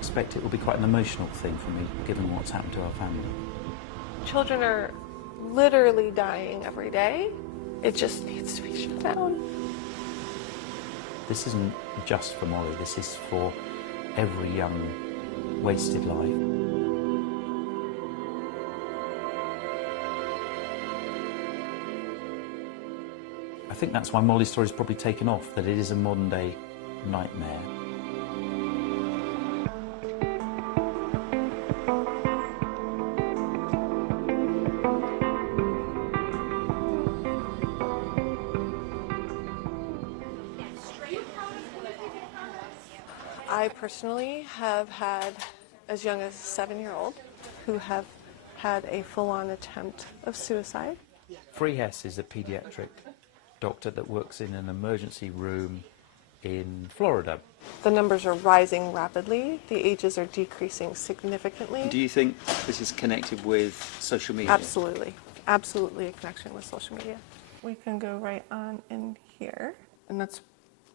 expect it will be quite an emotional thing for me, given what's happened to our family. Children are literally dying every day. It just needs to be shut down. This isn't just for Molly, this is for every young, wasted life. I think that's why Molly's story's probably taken off, that it is a modern-day nightmare. I personally have had as young as a 7-year-old who have had a full-on attempt of suicide. Free Hess is a paediatric doctor that works in an emergency room in Florida. The numbers are rising rapidly. The ages are decreasing significantly. Do you think this is connected with social media? Absolutely. Absolutely a connection with social media. We can go right on in here, and that's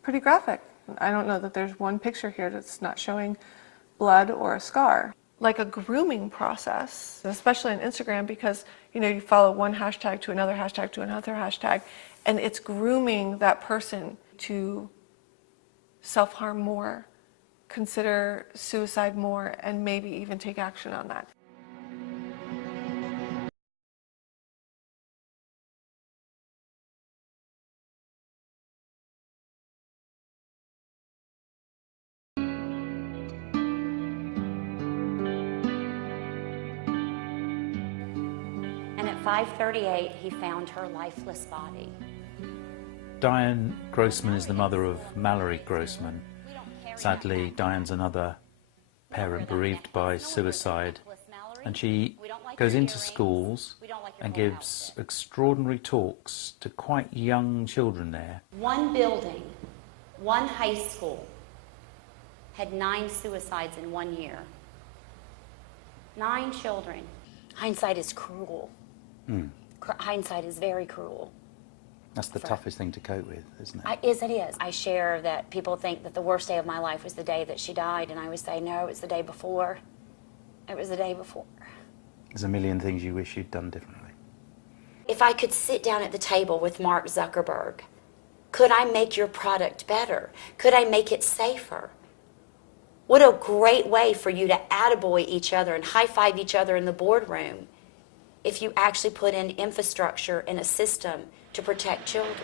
pretty graphic. I don't know that there's one picture here that's not showing blood or a scar. Like a grooming process, especially on Instagram, because you follow one hashtag to another hashtag to another hashtag, and it's grooming that person to self-harm more, consider suicide more, and maybe even take action on that. And at 5:38, he found her lifeless body. Diane Grossman is the mother of Mallory Grossman. Sadly, Diane's another parent bereaved by suicide, and she goes into schools and gives extraordinary talks to quite young children there. One building, one high school, had 9 suicides in 1 year. 9 children. Hindsight is cruel. Hindsight is very cruel. That's the toughest thing to cope with, isn't it? It is. I share that people think that the worst day of my life was the day that she died, and I would say, no, it's the day before. It was the day before. There's a million things you wish you'd done differently. If I could sit down at the table with Mark Zuckerberg, could I make your product better? Could I make it safer? What a great way for you to attaboy each other and high-five each other in the boardroom if you actually put in infrastructure and a system to protect children.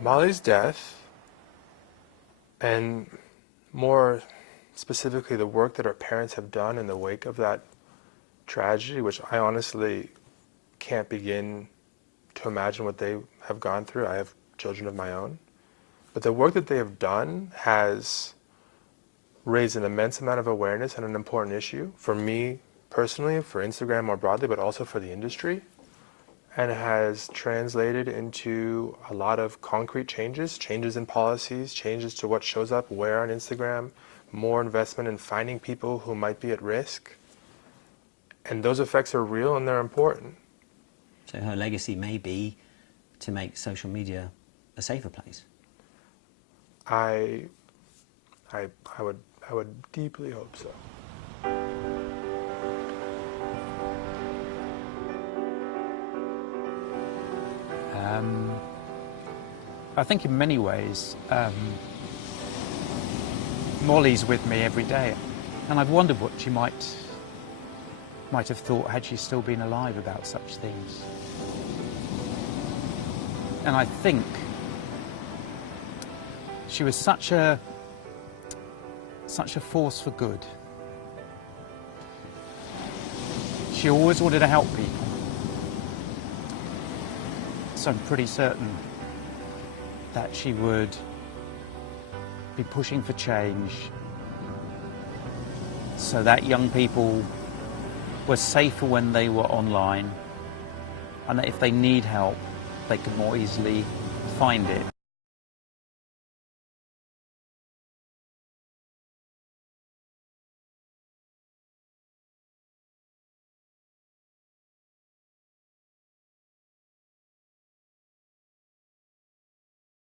Molly's death, and more specifically the work that our parents have done in the wake of that tragedy, which I honestly can't begin to imagine what they have gone through. I have children of my own. But the work that they have done has raised an immense amount of awareness on an important issue for me personally, for Instagram more broadly, but also for the industry, and has translated into a lot of concrete changes in policies, changes to what shows up where on Instagram, more investment in finding people who might be at risk. And those effects are real and they're important. So her legacy may be to make social media a safer place. I would deeply hope so. I think in many ways, Molly's with me every day, and I've wondered what she might have thought had she still been alive about such things. And I think she was such a force for good. She always wanted to help people. So I'm pretty certain that she would be pushing for change so that young people were safer when they were online, and that if they need help, they could more easily find it.